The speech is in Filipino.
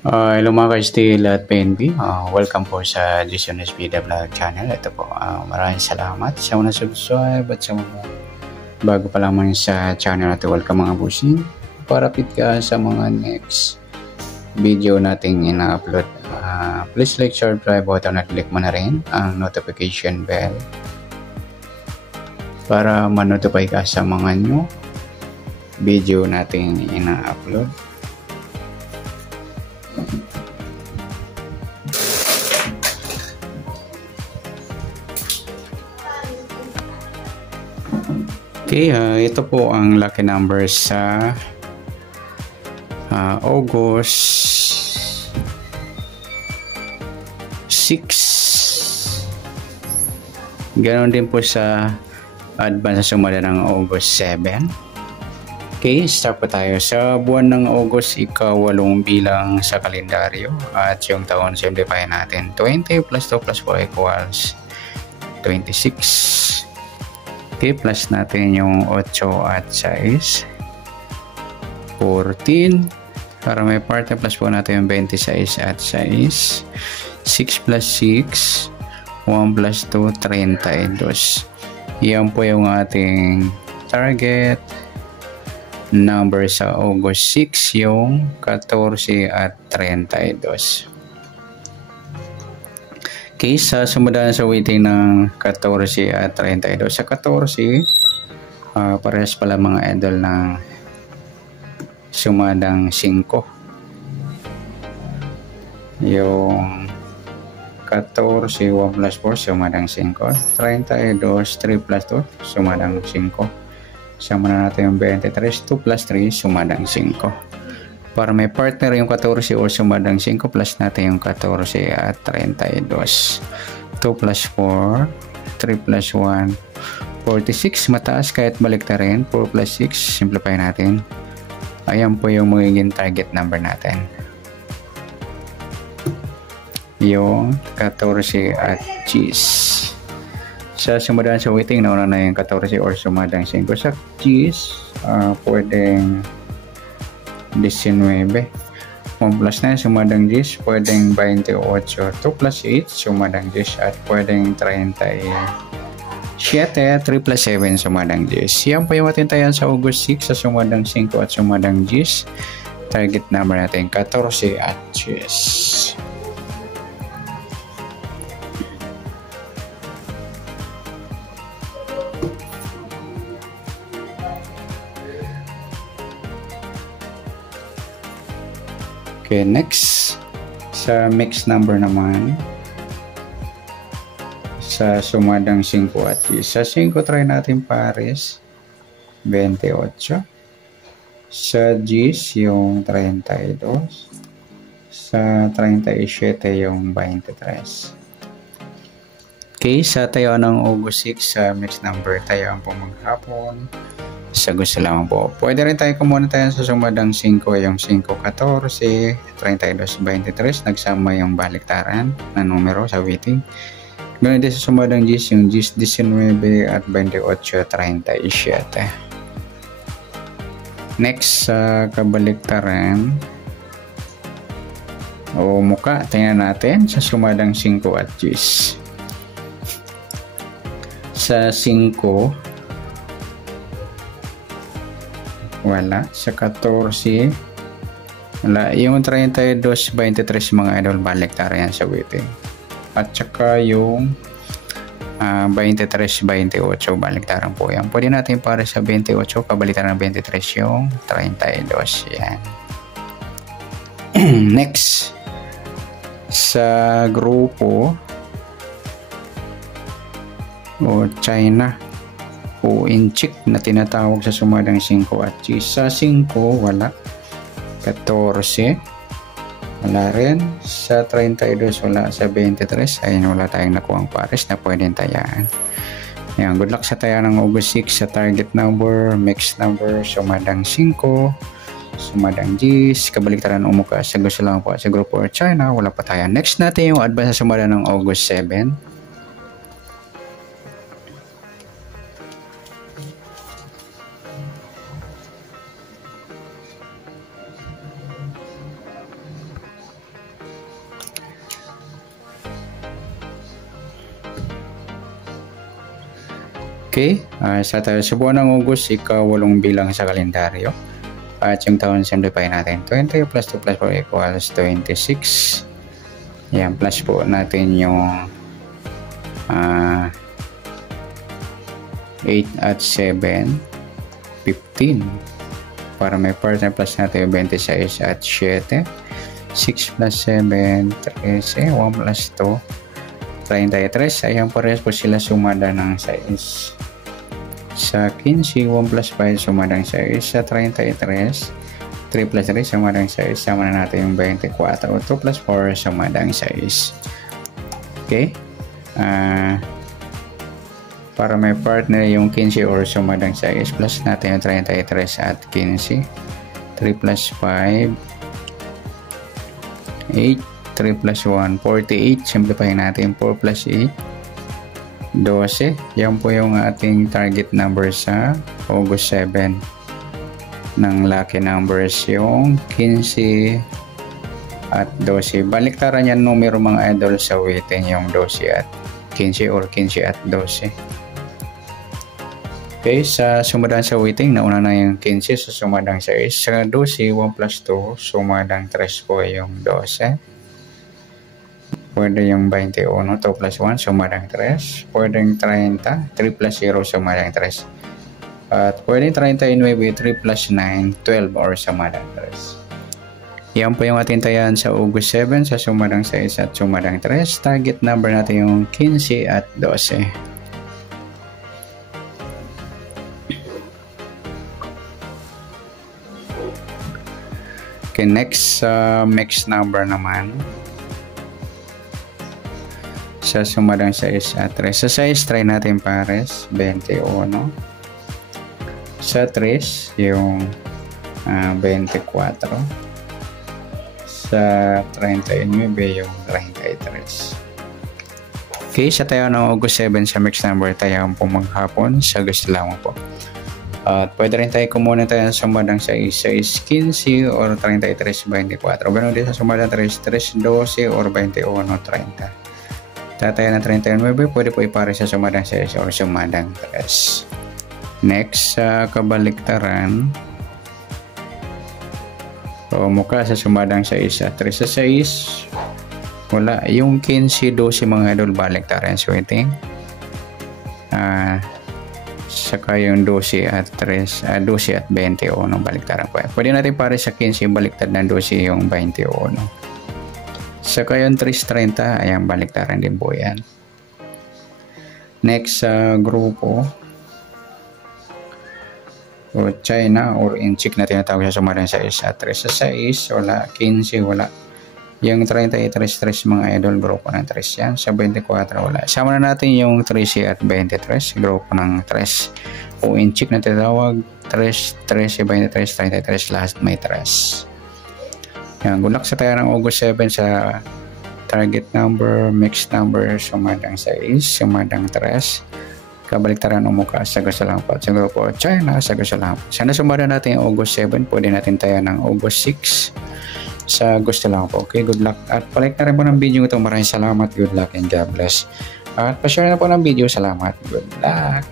Hello mga ka-Steel at PNB. Welcome po sa Jason Espida Vlog Channel. Ito po, maraming salamat sa mga subscribe at sa mga bago pa lamang sa channel natin. Welcome mga busing. Parapit ka sa mga next video nating ina-upload. Please like, share, subscribe button at click mo na rin ang notification bell para ma-notify ka sa mga new video nating ina-upload. Okay, ito po ang lucky numbers sa August 6. Ganon din po sa advance sa sumada ng August 7. Okay, start po tayo. Sa buwan ng August, ika-8 bilang sa kalendaryo at yung taon simplify natin. 20 plus 2 plus 4 equals 26. Okay, plus natin yung 8 at 6. 14. Para may parte, plus po natin yung 26 at 6. 6 plus 6. 1 plus 2, 32. Yan po yung ating target number sa August 6, yung 14 at 32. Okay, sa sumundan sa waiting ng 14 at 32. Sa 14, parehas pala mga idol ng sumadang 5. Yung 14, 1 plus 4, sumadang 5. 32, 3 plus 2, sumadang 5. Sama na natin yung 23, 2 plus 3, sumadang 5. Para may partner yung 14 o sumadang 5, plus natin yung 14 at 32. 2 plus 4, 3 plus 1, 46. Mataas kahit balik na rin. 4 plus 6, simplify natin. Ayan po yung magiging target number natin. Yung 14 at 10. Sa sumadang sa waiting, nauna na yung 14 or sumadang 5. Sa 10, pwedeng 19. 1 plus 9, sumadang 10. Pwedeng 28. 2 plus 8, sumadang 10. At pwedeng 37. 3 plus 7, sumadang 10. Yan po yung matintayan sa August 6 sa sumadang 5 at sumadang 10. Target number natin, 14 at 10. Okay, next sa mixed number naman sa sumadang 5 at 10. Sa 5 try natin pares 28. Sa 10 yung 32. Sa 37 yung 23. Okay, sa tayo ng August 6 sa mixed number tayo ang pumaghapon. Sa gusto lang po. Pwede rin tayo kumuna tayo sa sumadang 5, yung 5, 14, 32, 23. Nagsama yung baliktaran na numero sa waiting. Ganun din sa sumadang 10, yung 10, 19 at 28, 37. Next sa kabaliktaran o muka, tingnan natin sa sumadang 5 at 10. Sa 5, wala. Sa 14, wala. Yung 32, 23 mga idol, baliktara yan sa waiting. At saka yung 23, 28, baliktaran po yan. Pwede natin para sa 28, kabaliktaran ng 23 yung 32. Yan. Next, sa grupo o China o inchik na tinatawag sa sumadang 5 at 10. Sa 5, wala. 14, wala rin. Sa 32, wala. Sa 23, ayun, wala tayong nakuhang pares na pwedeng tayaan. Ayan, good luck sa taya ng August 6 sa target number, mixed number, sumadang 5, sumadang 10, kabaliktaran umuka sa gusto lang po sa grupo or China, wala pa tayo. Next natin yung advance sa sumadang ng August 7. Okay, sa buwan ng August, ika-8 bilang sa kalendaryo. At yung taon, simplify natin. 20 plus 2 plus 4 equals 26. Yan, plus po natin yung 8 at 7, 15. Para may partner, plus natin yung 26 at 7. 6 plus 7, 13. 1 plus 2, 33. Ayan, parehas po sila sumada ng 6. Sa 15, 1 plus 5 sumada ng 6. Sa 33, 3 plus 3 sumada ng 6. Sama na natin yung 24. 2 plus 4 sumada ng 6. Okay? Para may partner yung 15 or sumada ng 6, plus natin yung 33 at 15. 3 plus 5, 8. 3 plus 1, 48. Simplify natin. 4 plus 8, 12. Yan po yung ating target number sa August 7 ng lucky numbers, yung 15 at 12. Baliktaran yan numero mga idol sa weighting, yung 12 at 15 or 15 at 12. Okay, sa sumadang sa weighting, nauna na yung 15 sa sumadang 6. Sa 12, 1 plus 2, sumadang 3 po yung 12. Pwede yung 21, 2 plus 1, sumadang 3. Pwede yung 30, 3 plus 0, sumadang 3. At pwede 39, 3 plus 9, 12 or sumadang 3. Yan po yung ating tayan sa August 7 sa sumadang 6 at sumadang 3. Target number natin yung 15 at 12. Okay, next mixed number naman. Sa sumadang 6 at 3. Sa 6, try natin pares. 21. Sa 3, yung 24. Sa 39, yung 33. Okay, sa tayo ng August 7 sa mixed number, tayo po maghapon. Sa gusto lamang po. At pwede rin tayo kumuha tayo sa sumadang 6, 15 or 33, 24. Ganun din sa sumadang 3, 12 or 21, 30. Tataya na 39, pwede po ipare sa sumadang 6 or sumadang 3. Next, sa kabaliktaran, so, mukha sa sumadang 6 at 3. Sa 6, wala. Yung 15, 12 mga idol, baliktaran sa weighting. Saka yung 12 at 3, 12 at 21 baliktaran po. Pwede natin pare sa 15 baliktad ng 12 yung 21. Saka yung 3.30, ayan, baliktaran din po yan. Next sa grupo, o China or inchik na tinatawag sa sumadang 6 at 3. Sa 6, wala. 15, wala. Yung 33, 3 mga idol, grupo ng 3 yan. Sa 24, wala. Sama na natin yung 13 at 23, grupo ng 3. O inchik na tinatawag, 3, 13, 23, 33, lahat may 3. Yan, good luck sa tayo ng August 7 sa target number, mixed number, sumadang 6, sumadang 3. Kabaliktaran o mukha, sa gusto lang po. Sa grupo China, sa gusto lang po. Sana sumada natin yung August 7, pwede natin tayo ng August 6. Sa gusto lang po. Okay, good luck. At palike na rin po ng video ito. Maraming salamat. Good luck and God bless. At pa-share na po ng video. Salamat. Good luck.